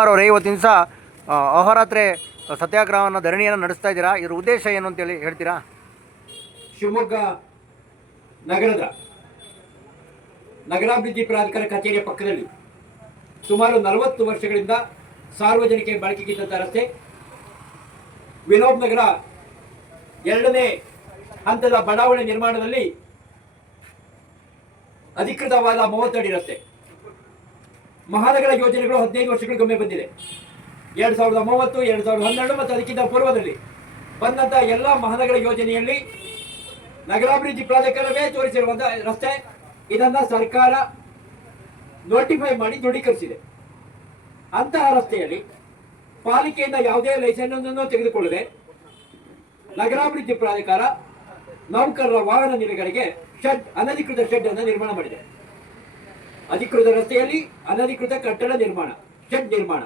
ಅವರೇ ಇವತ್ತಿನ ದಿವಸ ಅಹೋರಾತ್ರಿ ಸತ್ಯಾಗ್ರಹವನ್ನು ಧರಣಿಯನ್ನು ನಡೆಸ್ತಾ ಇದ್ದೀರಾ. ಇದರ ಉದ್ದೇಶ ಏನು ಅಂತೇಳಿ ಹೇಳ್ತೀರಾ? ಶಿವಮೊಗ್ಗ ನಗರದ ನಗರಾಭಿವೃದ್ಧಿ ಪ್ರಾಧಿಕಾರ ಕಚೇರಿಯ ಪಕ್ಕದಲ್ಲಿ ಸುಮಾರು 40 ವರ್ಷಗಳಿಂದ ಸಾರ್ವಜನಿಕ ಬಳಕೆಗಿದ್ದಂಥ ರಸ್ತೆ ವಿನೋಬ್ ನಗರ 2ನೇ ಹಂತದ ಬಡಾವಣೆ ನಿರ್ಮಾಣದಲ್ಲಿ ಅಧಿಕೃತವಾದ 30 ಅಡಿ ರಸ್ತೆ ಮಹಾನಗರ ಯೋಜನೆಗಳು 15 ವರ್ಷಗಳಿಗೊಮ್ಮೆ ಬಂದಿದೆ. 2030, 2012 ಮತ್ತು ಅದಕ್ಕಿಂತ ಪೂರ್ವದಲ್ಲಿ ಬಂದಂಥ ಎಲ್ಲ ಮಹಾನಗರ ಯೋಜನೆಯಲ್ಲಿ ನಗರಾಭಿವೃದ್ಧಿ ಪ್ರಾಧಿಕಾರವೇ ತೋರಿಸಿರುವಂತಹ ರಸ್ತೆ. ಇದನ್ನ ಸರ್ಕಾರ ನೋಟಿಫೈ ಮಾಡಿ ದೃಢೀಕರಿಸಿದೆ. ಅಂತಹ ರಸ್ತೆಯಲ್ಲಿ ಪಾಲಿಕೆಯಿಂದ ಯಾವುದೇ ಲೈಸೆನ್ಸ್ ಅನ್ನು ತೆಗೆದುಕೊಳ್ಳದೆ ನಗರಾಭಿವೃದ್ಧಿ ಪ್ರಾಧಿಕಾರ ನೌಕರರ ವಾಹನ ನಿಲುಗಡೆಗೆ ಅನಧಿಕೃತ ಶೆಡ್ ಅನ್ನು ನಿರ್ಮಾಣ ಮಾಡಿದೆ. ಅಧಿಕೃತ ರಸ್ತೆಯಲ್ಲಿ ಅನಧಿಕೃತ ಕಟ್ಟಡ ನಿರ್ಮಾಣ, ಶೆಡ್ ನಿರ್ಮಾಣ